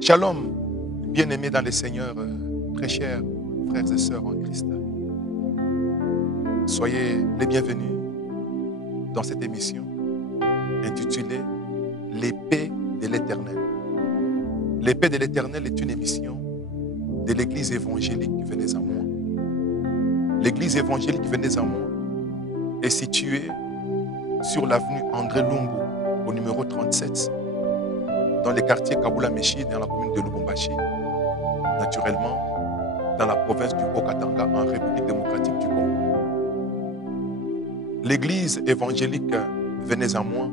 Shalom, bien-aimés dans le Seigneur, très chers frères et sœurs en Christ. Soyez les bienvenus dans cette émission intitulée L'épée de l'Éternel. L'épée de l'Éternel est une émission de l'Église évangélique Venez à moi. L'Église évangélique Venez à moi est située sur l'avenue André Lungu, au numéro 37, dans le quartier Kabula Meshi, dans la commune de Lubumbashi, naturellement dans la province du Haut-Katanga, en République démocratique du Congo. L'église évangélique Venez à moi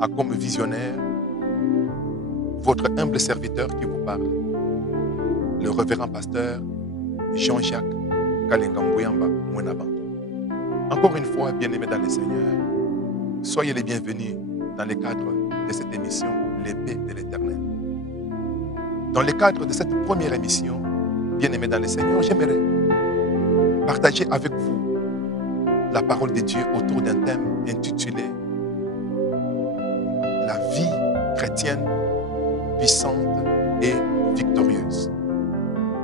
a comme visionnaire votre humble serviteur qui vous parle, le révérend pasteur Jean-Jacques Kalengambouyamba Mwenabantu. Encore une fois, bien-aimés dans le Seigneur, soyez les bienvenus dans le cadre de cette émission L'épée de l'Éternel. Dans le cadre de cette première émission, bien-aimés dans le Seigneur, j'aimerais partager avec vous la parole de Dieu autour d'un thème intitulé La vie chrétienne puissante et victorieuse.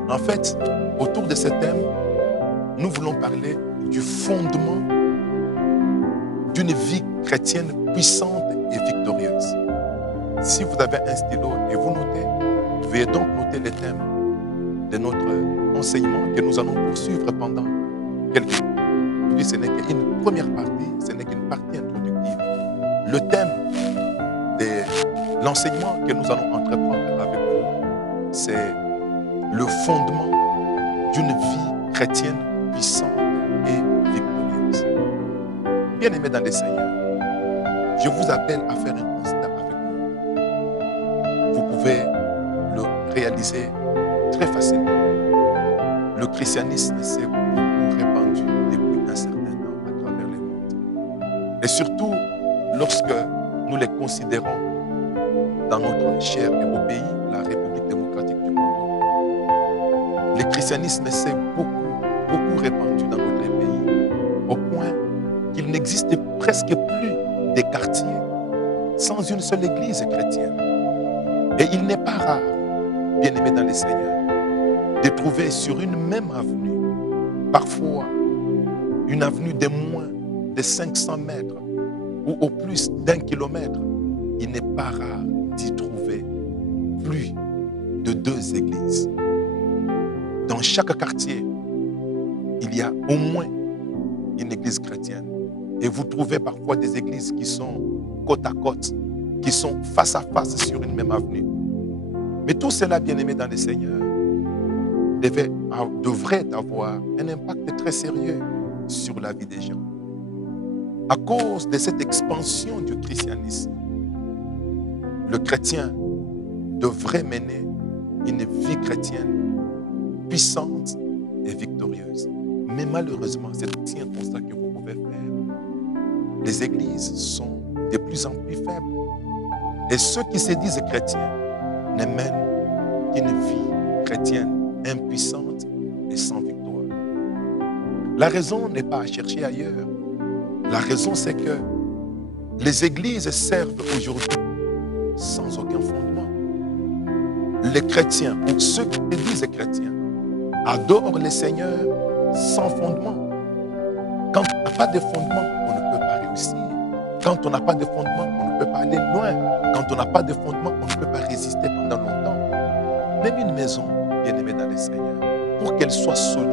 En fait, autour de ce thème, nous voulons parler du fondement d'une vie chrétienne puissante et victorieuse. Si vous avez un stylo et vous notez, veuillez donc noter les thèmes de notre enseignement que nous allons poursuivre pendant quelques minutes. Ce n'est qu'une première partie, ce n'est qu'une partie introductive. Le thème de l'enseignement que nous allons entreprendre avec vous, c'est le fondement d'une vie chrétienne puissante et victorieuse. Bien-aimés dans le Seigneur, je vous appelle à faire un constat avec moi. Vous pouvez le réaliser très facilement. Le christianisme s'est beaucoup répandu depuis un certain temps à travers le monde. Et surtout, lorsque nous les considérons dans notre cher et beau pays, la République démocratique du Congo, le christianisme s'est beaucoup répandu dans notre pays, au point qu'il n'existe presque plus de quartiers sans une seule église chrétienne. Et il n'est pas rare, bien-aimés dans le Seigneur, de trouver sur une même avenue, parfois une avenue de moins de 500 mètres ou au plus d'1 kilomètre, il n'est pas rare d'y trouver plus de 2 églises. Dans chaque quartier, il y a au moins une église chrétienne. Et vous trouvez parfois des églises qui sont côte à côte, qui sont face à face sur une même avenue. Mais tout cela, bien-aimé dans le Seigneur, devrait avoir un impact très sérieux sur la vie des gens. À cause de cette expansion du christianisme, le chrétien devrait mener une vie chrétienne puissante et victorieuse. Mais malheureusement, c'est aussi un constat que vous pouvez faire. Les églises sont de plus en plus faibles. Et ceux qui se disent chrétiens ne mènent qu'une vie chrétienne impuissante et sans victoire. La raison n'est pas à chercher ailleurs. La raison, c'est que les églises servent aujourd'hui sans aucun fondement. Les chrétiens, ou ceux qui se disent chrétiens, adorent le Seigneur sans fondement. Quand on n'a pas de fondement, on ne peut pas réussir. Quand on n'a pas de fondement, on ne peut pas aller loin. Quand on n'a pas de fondement, on ne peut pas résister pendant longtemps. Même une maison, bien-aimée dans le Seigneur, pour qu'elle soit solide,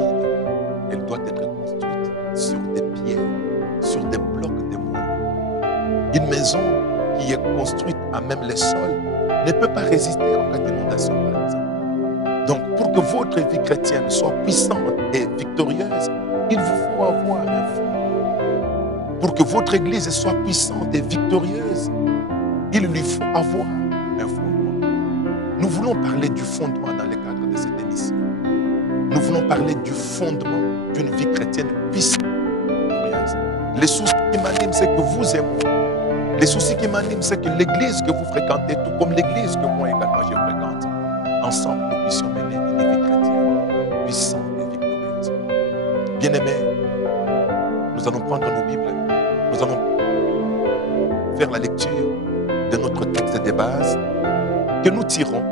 elle doit être construite sur des pierres, sur des blocs de moellons. Une maison qui est construite à même les sols ne peut pas résister en cas d'inondation, par exemple. Donc, pour que votre vie chrétienne soit puissante et victorieuse, il vous faut avoir un fondement. Pour que votre église soit puissante et victorieuse, il lui faut avoir un fondement. Nous voulons parler du fondement dans le cadre de cette émission. Nous voulons parler du fondement d'une vie chrétienne puissante et victorieuse. Les soucis qui m'animent, c'est que vous et moi. Les soucis qui m'animent, c'est que l'église que vous fréquentez, tout comme l'église que moi également je fréquente, ensemble nous puissions mener une vie chrétienne puissante et victorieuse. Bien-aimés, nous allons prendre nos Bibles, nous allons faire la lecture de notre texte de base que nous tirons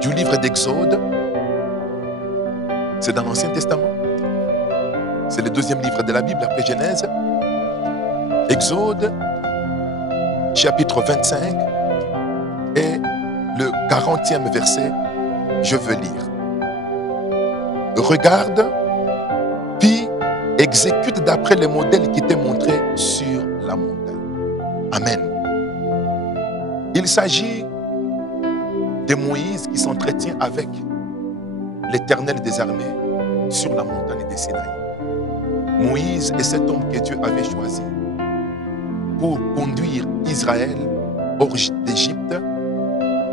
du livre d'Exode. C'est dans l'Ancien Testament. C'est le deuxième livre de la Bible après Genèse. Exode, chapitre 25 et le 40e verset, je veux lire. Regarde, puis exécute d'après les modèles qui t'est montré sur la montagne. Amen. Il s'agit de Moïse qui s'entretient avec l'Éternel des armées sur la montagne des Sinaï. Moïse est cet homme que Dieu avait choisi pour conduire Israël hors d'Égypte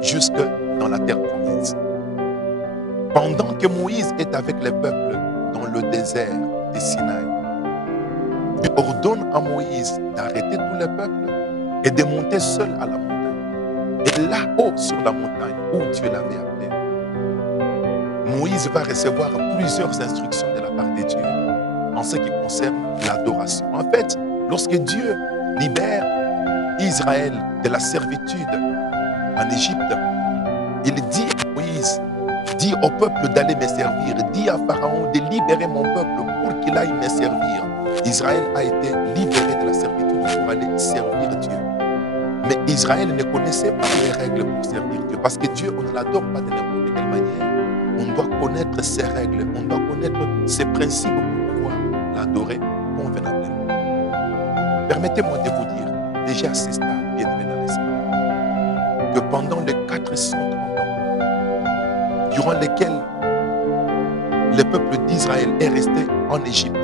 jusque dans la terre promise. Pendant que Moïse est avec les peuples dans le désert des Sinaï, Dieu ordonne à Moïse d'arrêter tous les peuples et de monter seul à la montagne. Et là-haut sur la montagne où Dieu l'avait appelé, Moïse va recevoir plusieurs instructions de la part de Dieu en ce qui concerne l'adoration. En fait, lorsque Dieu libère Israël de la servitude en Égypte, il dit à Moïse, dis au peuple d'aller me servir, dis à Pharaon de libérer mon peuple pour qu'il aille me servir. Israël a été libéré de la servitude pour aller servir Dieu. Mais Israël ne connaissait pas les règles pour servir Dieu, parce que Dieu, on ne l'adore pas de n'importe quelle manière. On doit connaître ses règles, on doit connaître ses principes pour pouvoir l'adorer convenablement. Permettez-moi de vous dire, déjà à ce stade, bien-aimés dans les Seigneur, que pendant les 430 ans, durant lesquels le peuple d'Israël est resté en Égypte,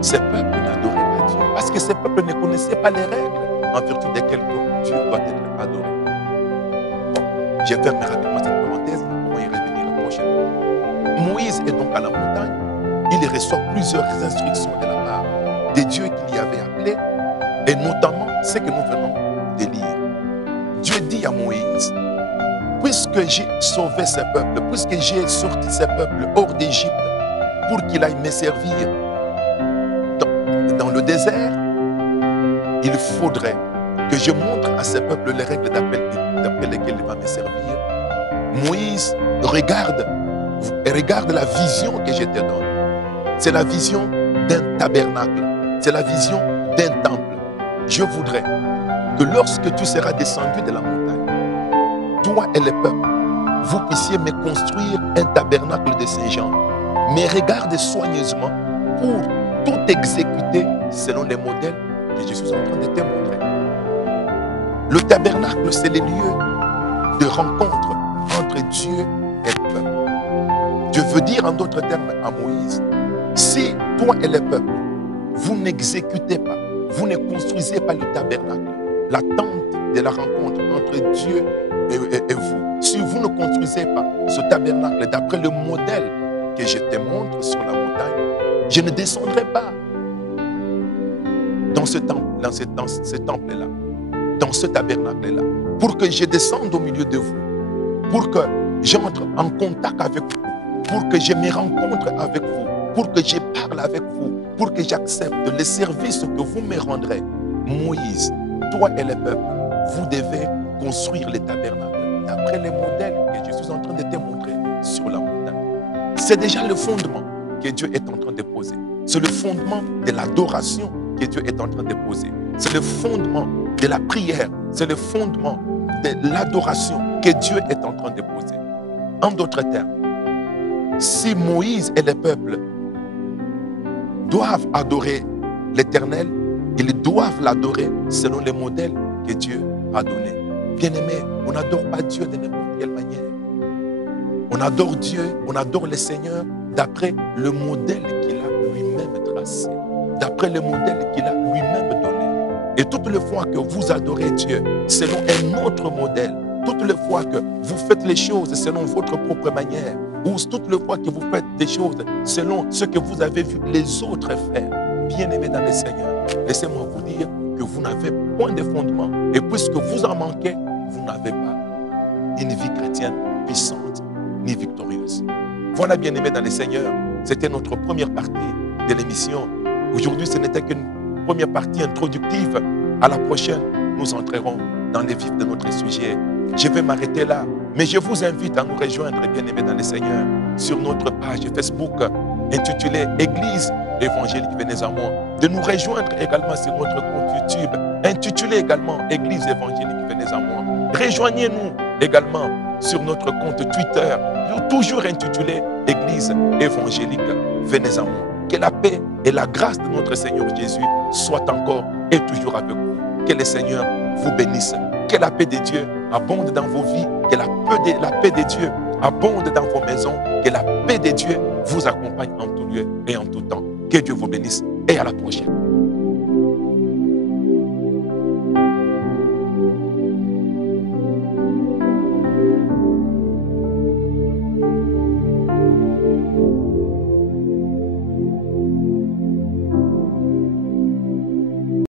ces peuples n'adoraient pas Dieu, parce que ces peuples ne connaissaient pas les règles en vertu desquelles Dieu doit être adoré. Bon, je ferme rapidement cette parenthèse, nous pourrons y revenir prochainement. Moïse est donc à la montagne, il reçoit plusieurs instructions de la part de Dieu qui l'y avait appelé, et notamment ce que nous venons de lire. Dieu dit à Moïse, puisque j'ai sauvé ce peuple, puisque j'ai sorti ce peuple hors d'Égypte pour qu'il aille me servir dans le désert, il faudrait que je montre à ce peuple les règles d'après lesquelles il va me servir. Moïse, regarde la vision que je te donne. C'est la vision d'un tabernacle. C'est la vision d'un temple. Je voudrais que lorsque tu seras descendu de la montagne, toi et les peuples, vous puissiez me construire un tabernacle de Saint-Jean. Mais regarde soigneusement pour tout exécuter selon les modèles que je suis en train de te montrer. Le tabernacle, c'est le lieu de rencontre entre Dieu et le peuple. Je veux dire en d'autres termes à Moïse, si toi et le peuple, vous n'exécutez pas, vous ne construisez pas le tabernacle, la tente de la rencontre entre Dieu et vous, si vous ne construisez pas ce tabernacle d'après le modèle que je te montre sur la montagne, je ne descendrai pas dans ce temple-là, dans ce tabernacle-là, pour que je descende au milieu de vous, pour que j'entre en contact avec vous, pour que je me rencontre avec vous, pour que je parle avec vous, pour que j'accepte les services que vous me rendrez. Moïse, toi et le peuple, vous devez construire les tabernacles d'après les modèles que je suis en train de te montrer sur la montagne. C'est déjà le fondement que Dieu est en train de poser. C'est le fondement de l'adoration que Dieu est en train de poser. C'est le fondement de la prière. C'est le fondement de l'adoration que Dieu est en train de poser. En d'autres termes, si Moïse et le peuple doivent adorer l'Éternel, ils doivent l'adorer selon les modèles que Dieu a donnés. Bien-aimés, on n'adore pas Dieu de n'importe quelle manière. On adore Dieu, on adore le Seigneur d'après le modèle qu'il a lui-même tracé, d'après le modèle qu'il a lui-même donné. Et toutes les fois que vous adorez Dieu selon un autre modèle, toutes les fois que vous faites les choses selon votre propre manière, ou toutes les fois que vous faites des choses selon ce que vous avez vu les autres faire, bien-aimés dans le Seigneur, laissez-moi vous dire que vous n'avez point de fondement. Et puisque vous en manquez, vous n'avez pas une vie chrétienne puissante ni victorieuse. Voilà, bien-aimés dans le Seigneur, C'était notre première partie de l'émission. Aujourd'hui, ce n'était qu'une première partie introductive. À la prochaine, nous entrerons dans les vifs de notre sujet. Je vais m'arrêter là, mais je vous invite à nous rejoindre, bien-aimés dans le Seigneur, sur notre page Facebook intitulée Église évangélique Venez à moi, de nous rejoindre également sur notre compte YouTube intitulé également Église évangélique Venez à moi. Rejoignez-nous également sur notre compte Twitter, toujours intitulé Église évangélique Venez à moi. Que la paix et la grâce de notre Seigneur Jésus soient encore et toujours avec vous. Que le Seigneur vous bénisse. Que la paix de Dieu abonde dans vos vies. Que la paix de Dieu abonde dans vos maisons. Que la paix de Dieu vous accompagne en tout lieu et en tout temps. Que Dieu vous bénisse et à la prochaine.